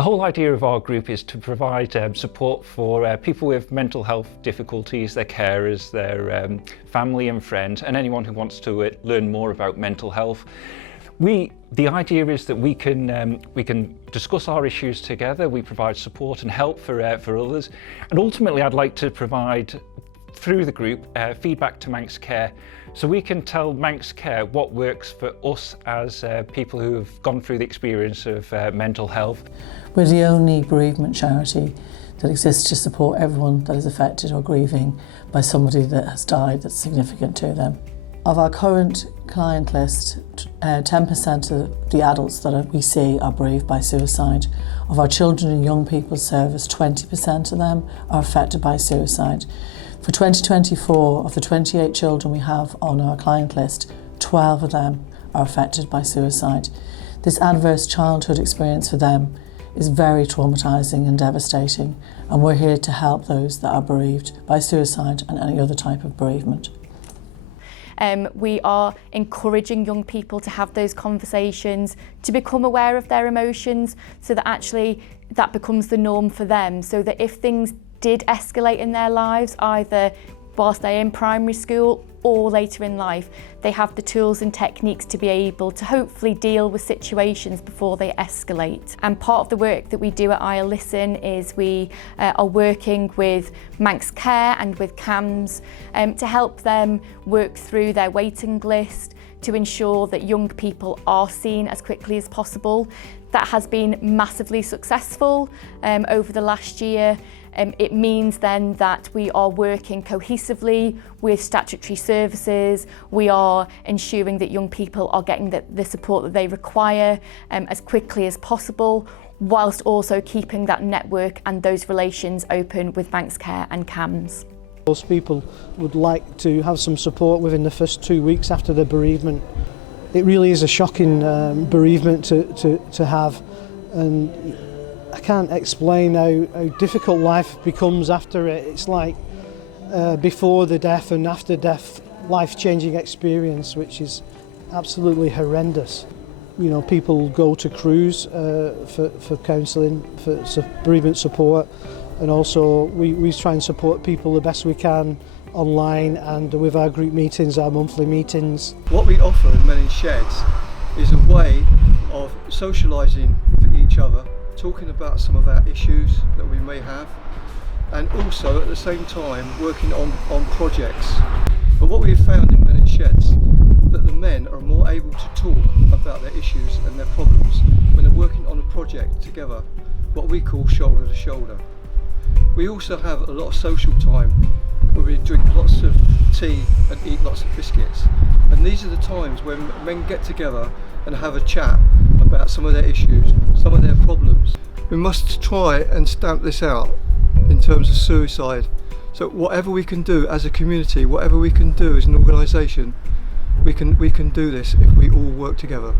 The whole idea of our group is to provide support for people with mental health difficulties, their carers, their family and friends, and anyone who wants to learn more about mental health. The idea is that we can discuss our issues together, we provide support and help for others, and ultimately I'd like to provide, through the group, feedback to Manx Care, so we can tell Manx Care what works for us as people who have gone through the experience of mental health. We're the only bereavement charity that exists to support everyone that is affected or grieving by somebody that has died that's significant to them. Of our current client list, 10% of the adults that we see are bereaved by suicide. Of our children and young people's service, 20% of them are affected by suicide. For 2024, of the 28 children we have on our client list, 12 of them are affected by suicide. This adverse childhood experience for them is very traumatising and devastating, and we're here to help those that are bereaved by suicide and any other type of bereavement. We are encouraging young people to have those conversations, to become aware of their emotions, so that actually that becomes the norm for them, so that if things did escalate in their lives, either whilst they're in primary school or later in life, they have the tools and techniques to be able to hopefully deal with situations before they escalate. And part of the work that we do at I'll Listen is we are working with Manx Care and with CAMHS to help them work through their waiting list, to ensure that young people are seen as quickly as possible. That has been massively successful over the last year. It means then that we are working cohesively with statutory services. We are ensuring that young people are getting the support that they require as quickly as possible, whilst also keeping that network and those relations open with Manx Care and CAMHS. Most people would like to have some support within the first 2 weeks after the bereavement. It really is a shocking bereavement to have, and I can't explain how difficult life becomes after it. It's like before the death and after death, life-changing experience, which is absolutely horrendous. You know, people go to Cruse for counselling, for bereavement support, and also we try and support people the best we can online and with our group meetings, our monthly meetings. What we offer in Men in Sheds is a way of socialising with each other, talking about some of our issues that we may have, and also at the same time working on projects. But what we've found in Men in Sheds, that the men are more able to talk about their issues and their problems when they're working on a project together, what we call shoulder to shoulder. We also have a lot of social time where we drink lots of tea and eat lots of biscuits, and these are the times when men get together and have a chat about some of their issues, some of their problems. We must try and stamp this out in terms of suicide. So whatever we can do as a community, whatever we can do as an organisation, we can do this if we all work together.